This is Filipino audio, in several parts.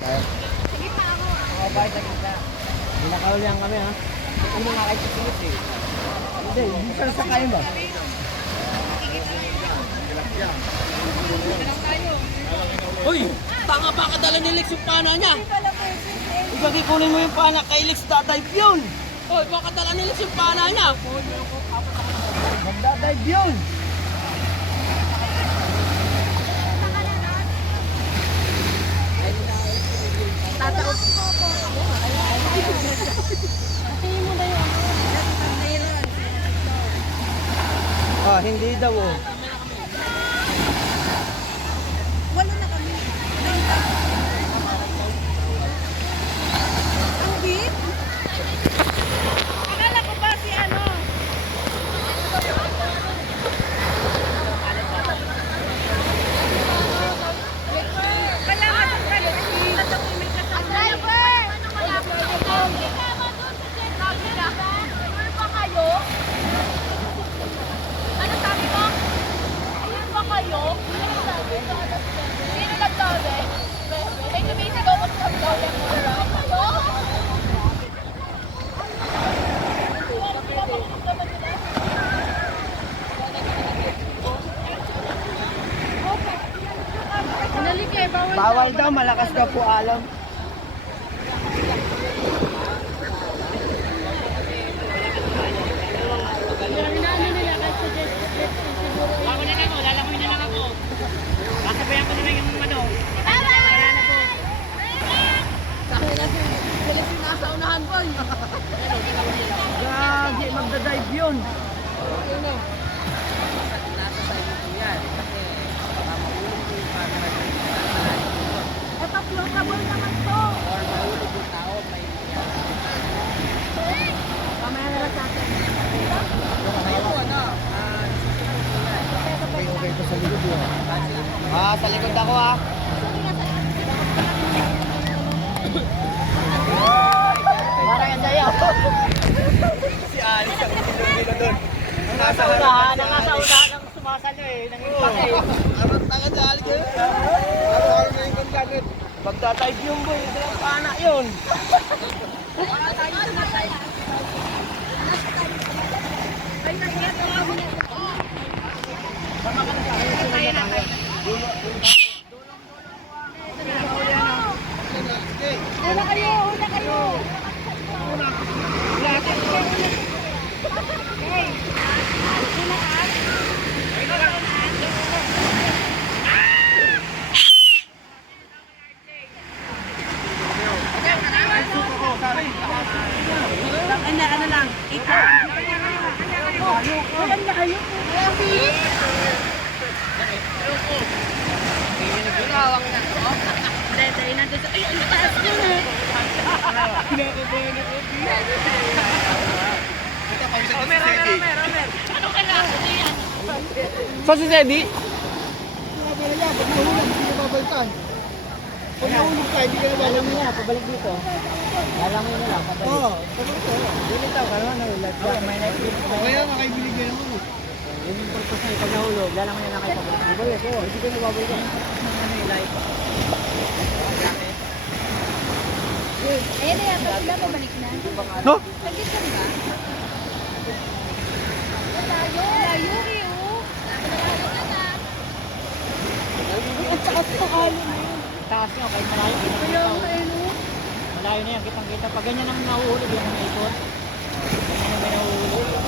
Sige pa ako. Oo, bakit sa gitna? Binakaulihan kami ha. Ano nga kayo susunod eh? Hindi, hindi siya nasakayin ba? Uy! Tanga pa kadala ni Lex yung pana niya! Ikaw kunin mo yung pana kay Lex dadive yun! Uy, baka dala ni Lex yung pana niya! Magdadive yun! Tataot ko po. Tingin mo na yun. Ah, hindi daw oh. Walo na kami. Ang bit? Akala ko ba si ano? Kaya nga doon kayo kasi may kasama. Driver! Hindi kama doon sa jet. Ayun ba kayo? Ano sabi mo? Ayun ba kayo? Sino nagsabi? May tumisigaw ko sa daw yung mura. Ano? Bawal daw, malakas daw po alam. Lalakoy na lang ako. Kasabayan ko na lang yung ano. Nasa unahan boy. Gagi, magdadive yun. Eh, pa-floatable naman to. Mamaya na lang sa atin. Okay ko sa likod yun. Ah, sa likod ako ah. Parang yan sa'yo. Si Alex ang bilo doon. Ang nasa unahan ng sumasalo eh. Nang impact eh. Arot takot sa Alex eh. Araw-araw na yung kagad. Magdadive yung boy. Ito lang pana yun. Una kayo, una kayo. Ano lang, ikaw. Ayan na kayo. Ginawang na ko. Dahil nandun sa... Ay, ang taas nyo na. Kinakabahan ako. Ano kailangan niya? Sa si Teddy? Pag nahulog, hindi ka babalikan. Pag nahulog ka, hindi ka na babalikan. Niya, pabalik dito. Lalangoy na lang, pabalik. Oo, pabalik ko. Dilitaw ka naman, nahulog. May naibig ko. Kaya makaibilig ka naman. Yun yung purpose na pag nahulog, lalangoy na lang kayo pabalik. Ibalik ko, hindi ka na babalikan. Ayun na yan, pag sila pabalik na. No? Saglit lang ba? Layo. Layo eh, oh. Ang takas sa halo na yun. Taas nyo, kahit malayo. Kaya nga eh, no? Malayo na yan, kitang-kita. Pag ganyan ang nahuhulog, yan ang naipon. Ganyan ang may nahuhulog.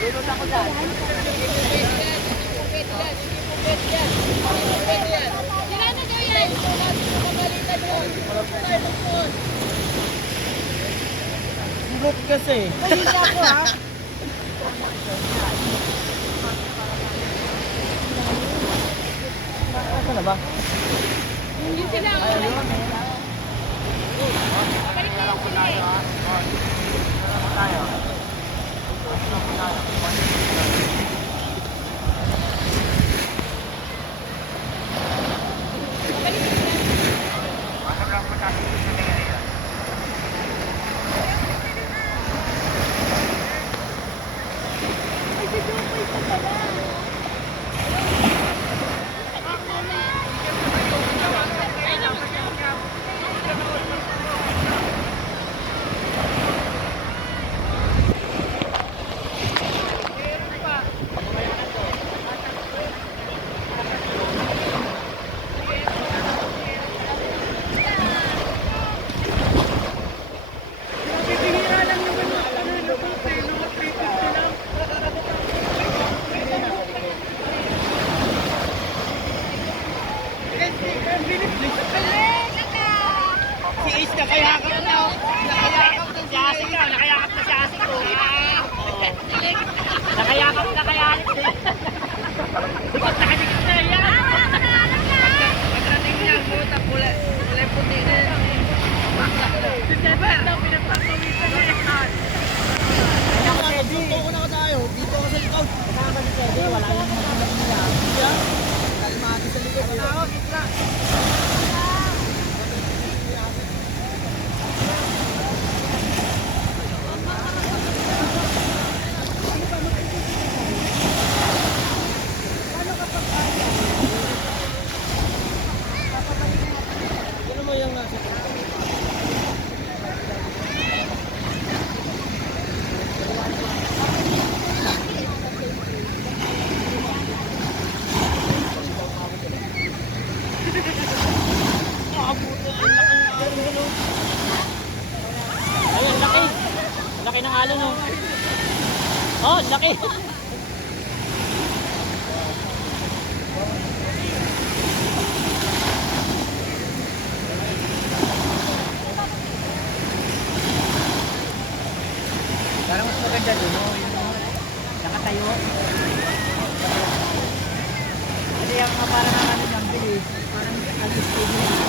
Lulot ako dyan. Sila na daw yan. Lulot kasi. Hindi ako ha. Asa na ba? Hindi sila. Balik na lang sila eh. Tayo. Ay, si Joe, laki. Parang mas maganda doon, no? Yung nakatayo. Kasi yung parang ang ano ng bilis, parang alis ko din.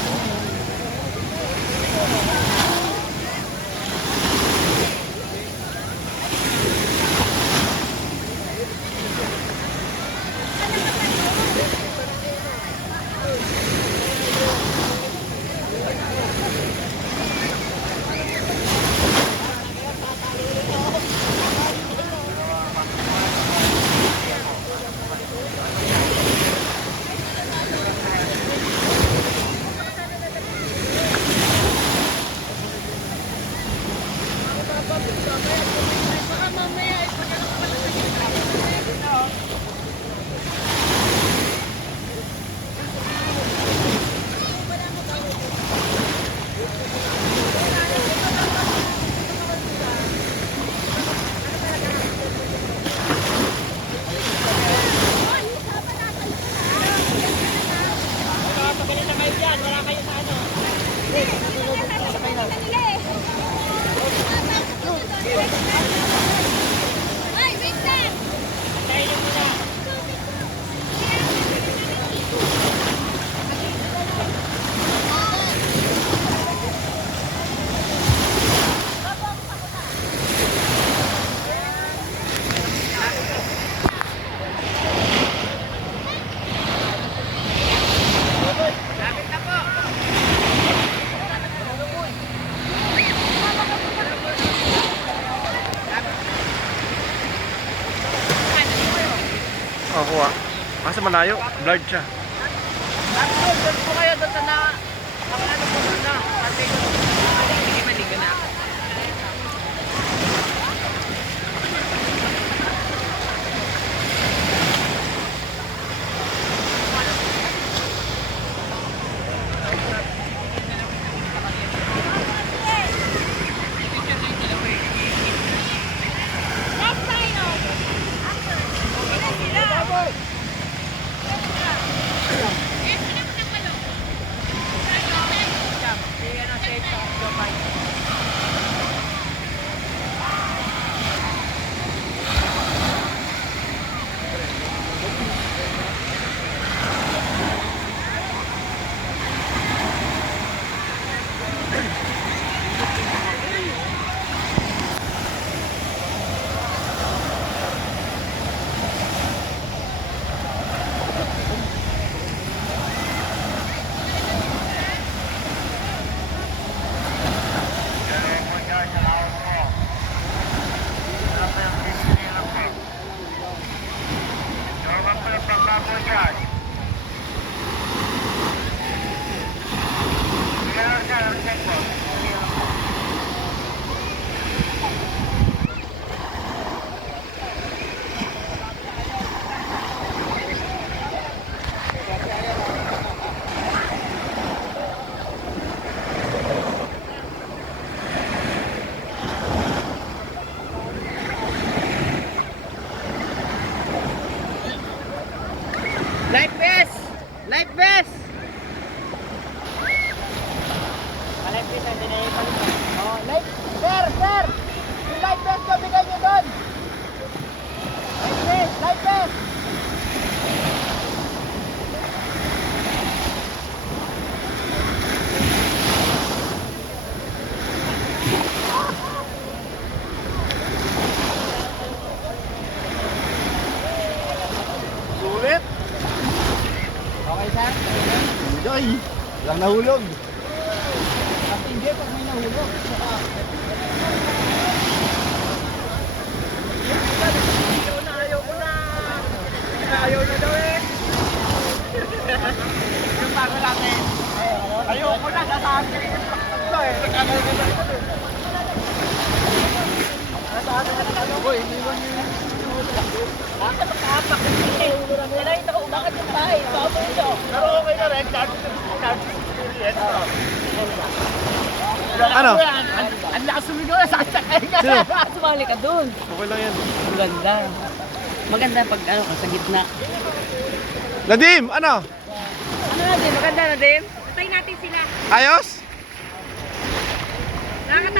Ay, wait lang! Oh, kuha. Kasi malayo, blurred siya. Doon po kayo doon sa na... Ang ano po doon na. Kasi hindi maligo na. Next tayo! Life vest! Life vest! Life vest, hindi na yung palit. Oh, life, sir! Yung life vest ko, bigay nyo doon! Life vest! Sulit! Okay, sir? Enjoy! Lang nahulog. Kasi hindi, pag may nahulog. Ayaw na daw eh. Yung bago natin. Ayoko na, sasabi. Boy, iniwan nyo yung Bakit magkapak? Nalain ako, bakit yung bahay? Bakit ito? Pero okay na rin, charge experience. Ano? Ang lakas sumigaw na, sakit sa kaya nga. Sino? Sumali ka dun. Okay lang yan. Ang ganda. Maganda pag ano, sa gitna. Nadim, ano? Ano na din? Maganda na din? Patay natin sila. Ayos? Nakakatawa.